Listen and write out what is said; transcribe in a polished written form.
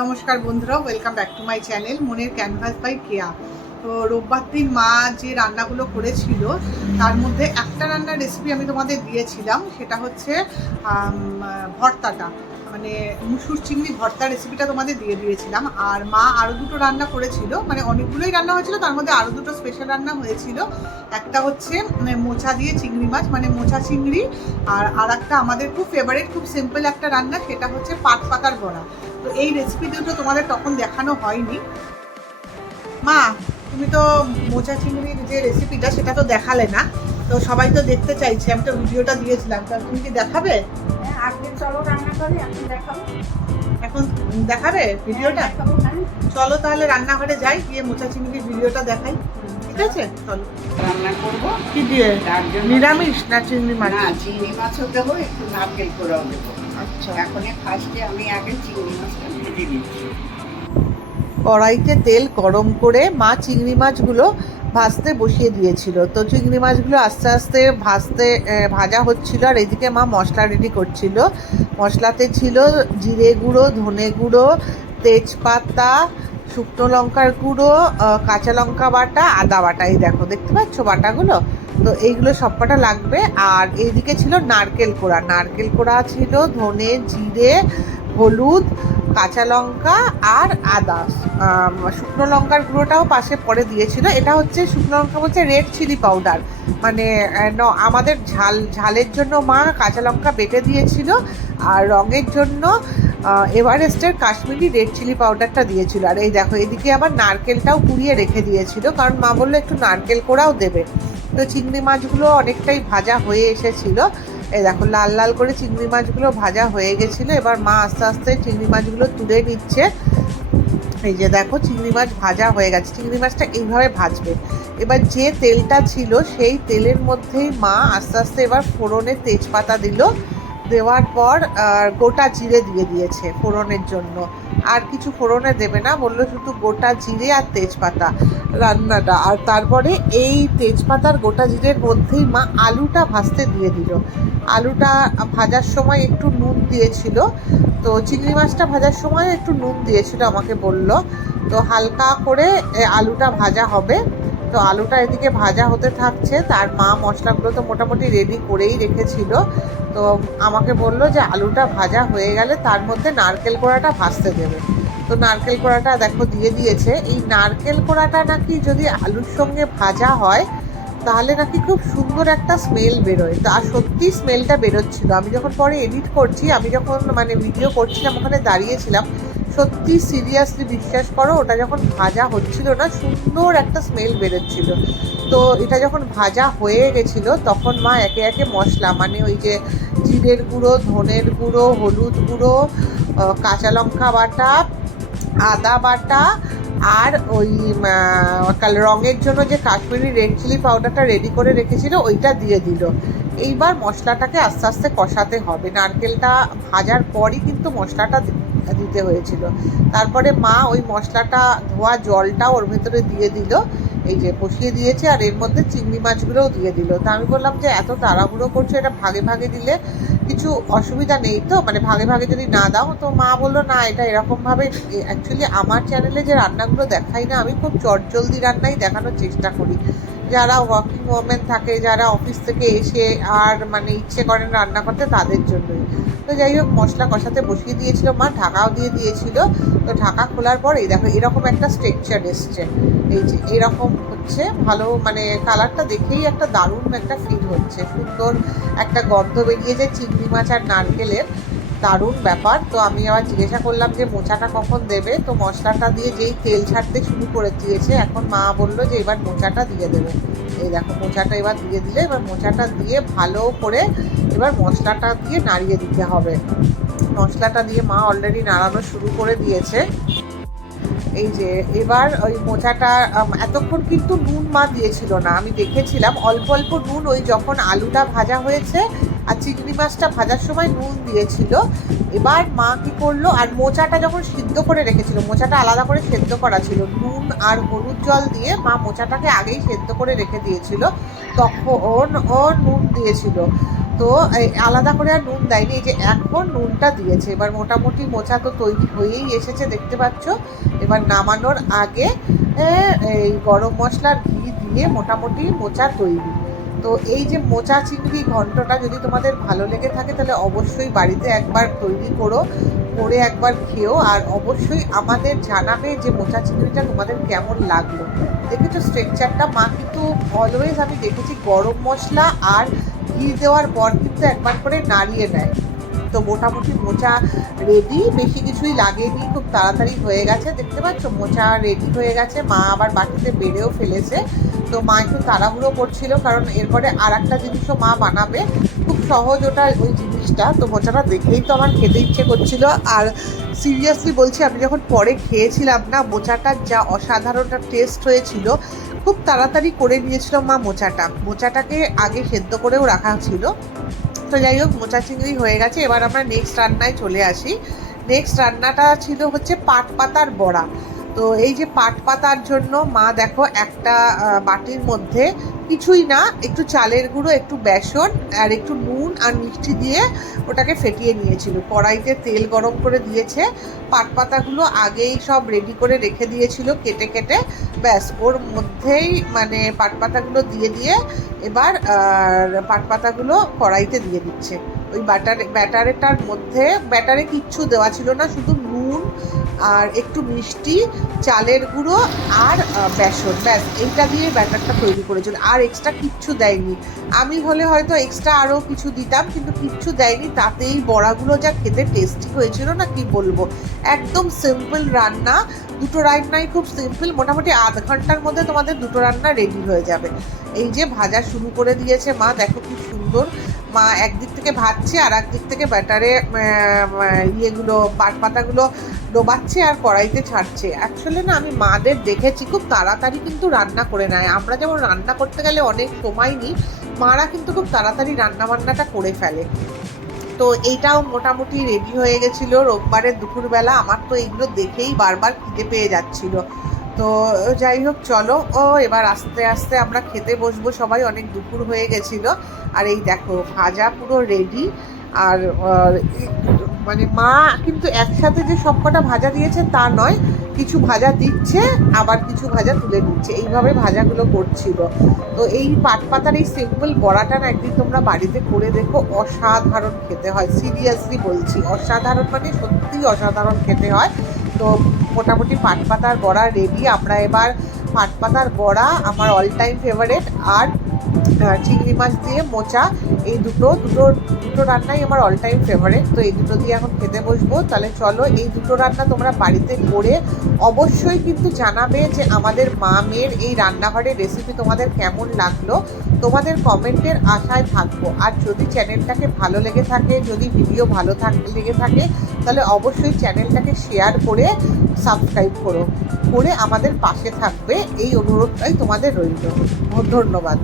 নমস্কার বন্ধুরা, welcome back to my channel মনের ক্যানভাস বাই কেয়া। তো রোববার দিন মা যে রান্নাগুলো করেছিল তার মধ্যে একটা রান্নার রেসিপি আমি তোমাদের দিয়েছিলাম, সেটা হচ্ছে ভর্তাটা, মানে মুসুর চিংড়ি ভর্তা রেসিপিটা তোমাদের দিয়েছিলাম। আর মা আরও দুটো রান্না করেছিল, মানে অনেকগুলোই রান্না হয়েছিল, তার মধ্যে আরও দুটো স্পেশাল রান্না হয়েছিল। একটা হচ্ছে মোচা দিয়ে চিংড়ি মাছ, মানে মোচা চিংড়ি। আর একটা আমাদের খুব ফেভারিট, খুব সিম্পল একটা রান্না, সেটা হচ্ছে পাট পাতার বড়া। তো এই রেসিপি দুটো তোমাদের তখন দেখানো হয়নি। মা, তুমি তো মোচা চিংড়ির যে রেসিপিটা সেটা তো দেখালে না, তো সবাই তো দেখতে চাইছে, আমি তো ভিডিওটা দিয়েছিলাম, তা তুমি কি দেখাবে? হ্যাঁ, আজকে চলো রান্না করি, এখন দেখাবো। এখন দেখাবে ভিডিওটা? দেখাবো, হ্যাঁ। চলো তাহলে রান্নাঘরে যাই, গিয়ে মোচা চিংড়ির ভিডিওটা দেখাই। ঠিক আছে, চলো। রান্না করবো। কি দিয়ে? তার জন্য নিরামিষ না চিংড়ি মাছ? না, চিংড়ি মাছও দেবো, একটু নারকেল কোড়াও দেবো। আচ্ছা, এখন ফার্স্টে আমি আগে চিংড়ি মাছটা ভেজে দিচ্ছি। কড়াইতে তেল গরম করে মা চিংড়ি মাছগুলো ভাজতে বসিয়ে দিয়েছিল। তো চিংড়ি মাছগুলো আস্তে আস্তে ভাজা হচ্ছিল, আর এদিকে মা মশলা রেডি করছিল। মশলাতে ছিল জিরে গুঁড়ো, ধনে গুঁড়ো, তেজপাতা, শুকনো লঙ্কার গুঁড়ো, কাঁচা লঙ্কা বাটা, আদা বাটা। এই দেখো, দেখতে পাচ্ছ বাটাগুলো? তো এইগুলো সবকটা লাগবে। আর এইদিকে ছিল নারকেল কোড়া, নারকেল কোড়া ছিল, ধনে, জিরে, হলুদ, কাঁচা লঙ্কা আর আদা। শুকনো লঙ্কার গুঁড়োটাও পাশে পরে দিয়েছিল। এটা হচ্ছে শুকনো লঙ্কা বলছে রেড চিলি পাউডার, মানে আমাদের ঝালের জন্য মা কাঁচা লঙ্কা বেটে দিয়েছিল, আর রঙের জন্য এভারেস্টের কাশ্মীরি রেড চিলি পাউডারটা দিয়েছিল। আর এই দেখো, এদিকে আবার নারকেলটাও কুড়িয়ে রেখে দিয়েছিল, কারণ মা বললো একটু নারকেল কোড়াও দেবে। তো চিংড়ি মাছগুলো অনেকটাই ভাজা হয়ে এসেছিল। এই দেখো, লাল লাল করে চিংড়ি মাছগুলো ভাজা হয়ে গেছিলো। এবার মা আস্তে আস্তে চিংড়ি মাছগুলো তুলে নিচ্ছে। এই যে দেখো, চিংড়ি মাছ ভাজা হয়ে গেছে। চিংড়ি মাছটা এইভাবে ভাজবে। এবার যে তেলটা ছিল সেই তেলের মধ্যেই মা আস্তে আস্তে এবার ফোড়নে তেজপাতা দিল। দেওয়ার পর গোটা জিরে দিয়ে দিয়েছে ফোড়নের জন্য। আর কিছু ফোড়নে দেবে না, বললো শুধু গোটা জিরে আর তেজপাতা রান্নাটা। আর তারপরে এই তেজপাতার গোটা জিরের মধ্যেই মা আলুটা ভাজতে দিয়ে দিল। আলুটা ভাজার সময় একটু নুন দিয়েছিল, তো চিংড়ি মাছটা ভাজার সময় একটু নুন দিয়েছিল আমাকে বলল। তো হালকা করে আলুটা ভাজা হবে। তো আলুটা এদিকে ভাজা হতে থাকছে, তার মা মশলাগুলো তো মোটামুটি রেডি করেই রেখেছিল। তো আমাকে বললো যে আলুটা ভাজা হয়ে গেলে তার মধ্যে নারকেল কোড়াটা ভাজতে দেবে। তো নারকেল কোড়াটা দেখো দিয়ে দিয়েছে। এই নারকেল কোড়াটা নাকি যদি আলুর সঙ্গে ভাজা হয় তাহলে নাকি খুব সুন্দর একটা স্মেল বেরোয়। তা সত্যি স্মেলটা বেরোচ্ছিল। আমি যখন পরে এডিট করছি, আমি যখন মানে ভিডিও করছিলাম, ওখানে দাঁড়িয়েছিলাম, সত্যি সিরিয়াসলি বিশ্বাস করো, ওটা যখন ভাজা হচ্ছিল না, সুন্দর একটা স্মেল বেরোচ্ছিল। তো এটা যখন ভাজা হয়ে গেছিলো তখন মা একে একে মশলা, মানে ওই যে জিরের গুঁড়ো, ধনের গুঁড়ো, হলুদ গুঁড়ো, কাঁচা লঙ্কা বাটা, আদা বাটা, আর ওই রঙের জন্য যে কাশ্মীরি রেড চিলি পাউডারটা রেডি করে রেখেছিল ওইটা দিয়ে দিল। এইবার মশলাটাকে আস্তে আস্তে কষাতে হবে। নারকেলটা ভাজার পরই কিন্তু মশলাটা দিতে হয়েছিল। তারপরে মা ওই মশলাটা ধোয়া জলটাও ওর ভেতরে দিয়ে দিল। এই যে বসিয়ে দিয়েছে, আর এর মধ্যে চিংড়ি মাছগুলোও দিয়ে দিল। তা আমি বললাম যে এত তাড়াহুড়ো করছো, এটা ভাগে ভাগে দিলে কিছু অসুবিধা নেই তো, মানে ভাগে ভাগে যদি না দাও? তো মা বললো না, এটা এরকমভাবে, অ্যাকচুয়ালি আমার চ্যানেলে যে রান্নাগুলো দেখাই না, আমি খুব চটজলদি রান্নাই দেখানোর চেষ্টা করি। যারা ওয়ার্কিং ওমেন থাকে, যারা অফিস থেকে এসে আর মানে ইচ্ছে করেন রান্না করতে, তাদের জন্যই। তো যাই হোক, মশলা কষাতে বসিয়ে দিয়েছিল মা, ঢাকাও দিয়ে দিয়েছিল। তো ঢাকা খোলার পর এই দেখো এরকম একটা স্ট্রাকচার এসছে। এই যে এরকম হচ্ছে, ভালো মানে কালারটা দেখেই একটা দারুণ একটা ফিল হচ্ছে, সুন্দর একটা গন্ধ বেরিয়েছে চিংড়ি মাছ আর নারকেলের, দারুণ ব্যাপার। তো আমি আবার জিজ্ঞাসা করলাম যে মোচাটা কখন দেবে। তো মশলাটা দিয়ে যেই তেল ছাড়তে শুরু করে দিয়েছে, এখন মা বললো যে এবার মোচাটা দিয়ে দেবে। এই দেখো, মোচাটা এবার দিয়ে দিলে, এবার মোচাটা দিয়ে ভালো করে এবার মশলাটা দিয়ে নাড়িয়ে দিতে হবে। মশলাটা দিয়ে মা অলরেডি নাড়ানো শুরু করে দিয়েছে। এই যে এবার ওই মোচাটা, এতক্ষণ কিন্তু নুন মা দিয়েছিল না, আমি দেখেছিলাম অল্প অল্প নুন ওই যখন আলুটা ভাজা হয়েছে আর চিংড়ি মাছটা ভাজার সময় নুন দিয়েছিল। এবার মা কি করলো, আর মোচাটা যখন সিদ্ধ করে রেখেছিল, মোচাটা আলাদা করে সেদ্ধ করা ছিল, নুন আর হলুদ জল দিয়ে মা মোচাটাকে আগেই সেদ্ধ করে রেখে দিয়েছিল, তখন ও নুন দিয়েছিল। তো আলাদা করে আর নুন দেয়নি, এই যে এখন নুনটা দিয়েছে। এবার মোটামুটি মোচা তো তৈরি হয়েই এসেছে দেখতে পাচ্ছ। এবার নামানোর আগে এই গরম মশলার ঘি দিয়ে মোটামুটি মোচা তৈরি। তো এই যে মোচা চিংড়ি ঘন্টটা যদি তোমাদের ভালো লেগে থাকে তাহলে অবশ্যই বাড়িতে একবার তৈরি করে একবার খেও, আর অবশ্যই আমাদের জানাবে যে মোচা চিংড়িটা তোমাদের কেমন লাগলো। দেখেছো স্ট্রাকচারটা, মা কিন্তু অলওয়েজ আমি দেখেছি গরম মশলা আর ঘি দেওয়ার পর কিন্তু একবার করে নাড়িয়ে নেয়। তো মোটামুটি মোচা রেডি, বেশি কিছুই লাগেনি, খুব তাড়াতাড়ি হয়ে গেছে। দেখতে পাচ্ছ মোচা রেডি হয়ে গেছে, মা আবার বাটিতে বেড়েও ফেলেছে। তো মা একটু তাড়াহুড়ো করছিল, কারণ এরপরে আর একটা জিনিসও মা বানাবে, খুব সহজ ওটা ওই জিনিসটা। তো মোচাটা দেখেই তো আমার খেতে ইচ্ছে করছিল। আর সিরিয়াসলি বলছি, আমি যখন পরে খেয়েছিলাম না, মোচাটার যা অসাধারণ টেস্ট হয়েছিল। খুব তাড়াতাড়ি করে নিয়েছিল মা মোচাটাকে আগে সেদ্ধ করেও রাখা ছিল। তো যাই হোক, মোচা চিংড়ি হয়ে গেছে। এবার আমরা নেক্সট রান্নায় চলে আসি। নেক্সট রান্নাটা ছিল হচ্ছে পাট পাতার বড়া। তো এই যে পাট পাতার জন্য মা দেখো একটা বাটির মধ্যে কিছুই না, একটু চালের গুঁড়ো, একটু বেসন আর একটু নুন আর মিষ্টি দিয়ে ওটাকে ফেটিয়ে নিয়েছিল। কড়াইতে তেল গরম করে দিয়েছে, পাট পাতাগুলো আগেই সব রেডি করে রেখে দিয়েছিল কেটে কেটে। ব্যাস ওর মধ্যেই মানে পাট পাতাগুলো দিয়ে এবার পাট পাতাগুলো কড়াইতে দিয়ে দিচ্ছে। ওই ব্যাটারেটার মধ্যে ব্যাটারে কিচ্ছু দেওয়া ছিল না, শুধু নুন আর একটু মিষ্টি, চালের গুঁড়ো আর বেসন, ব্যাস এইটা দিয়ে ব্যাটারটা তৈরি করেছিল। আর এক্সট্রা কিচ্ছু দেয়নি। আমি হলে হয়তো এক্সট্রা আরও কিছু দিতাম, কিন্তু কিচ্ছু দেয়নি। তাতেই বড়াগুলো যা খেতে টেস্টি হয়েছিল না, কি বলবো। একদম সিম্পল রান্না, দুটো রান্নাই খুব সিম্পল। মোটামুটি আধ ঘন্টার মধ্যে তোমাদের দুটো রান্না রেডি হয়ে যাবে। এই যে ভাজা শুরু করে দিয়েছে মা, দেখো কি সুন্দর। মা একদিক থেকে ভাজছে আর একদিক থেকে ব্যাটারে ইয়েগুলো পাট পাতাগুলো ডোবাচ্ছে আর কড়াইতে ছাড়ছে। অ্যাকচুয়ালি না, আমি মাদের দেখেছি খুব তাড়াতাড়ি কিন্তু রান্না করে নেয়। আমরা যেমন রান্না করতে গেলে অনেক সময় নিই, মারা কিন্তু খুব তাড়াতাড়ি রান্না বান্নাটা করে ফেলে। তো এইটাও মোটামুটি রেডি হয়ে গেছিলো রোববারের দুপুরবেলা। আমার তো এইগুলো দেখেই বারবার খিদে পেয়ে যাচ্ছিলো। তো যাই হোক, চলো এবার আস্তে আস্তে আমরা খেতে বসবো সবাই, অনেক দুপুর হয়ে গেছিলো। আর এই দেখো ভাজা পুরো রেডি। আর মানে মা কিন্তু একসাথে যে সবকটা ভাজা দিয়েছে তা নয়, কিছু ভাজা দিচ্ছে আবার কিছু ভাজা তুলে নিচ্ছে, এইভাবে ভাজাগুলো করছিল। তো এই পাট পাতার এই সিম্পল বড়াটা না একদিন তোমরা বাড়িতে করে দেখো, অসাধারণ খেতে হয়। সিরিয়াসলি বলছি, অসাধারণ মানে সত্যিই অসাধারণ খেতে হয়। তো মোটামুটি পাট পাতার বড়া রেডি। আমরা এবার পাট পাতার বড়া আমার অল টাইম ফেভারেট, আর চিংড়ি মাছ দিয়ে মোচা, এই দুটো রান্নাই আমার অল টাইম ফেভারিট। তো এই দুটো দিয়ে এখন খেতে বসবো। তাহলে চলো, এই দুটো রান্না তোমরা বাড়িতে করে অবশ্যই কিন্তু জানাবে যে আমাদের মা মেয়ের এই রান্নাঘরের রেসিপি তোমাদের কেমন লাগলো। তোমাদের কমেন্টের আশায় থাকবো। আর যদি চ্যানেলটাকে ভালো লেগে থাকে, যদি ভিডিও ভালো লেগে থাকে, তাহলে অবশ্যই চ্যানেলটাকে শেয়ার করে সাবস্ক্রাইব করে আমাদের পাশে থাকবে, এই অনুরোধটাই তোমাদের রইল। ধন্যবাদ।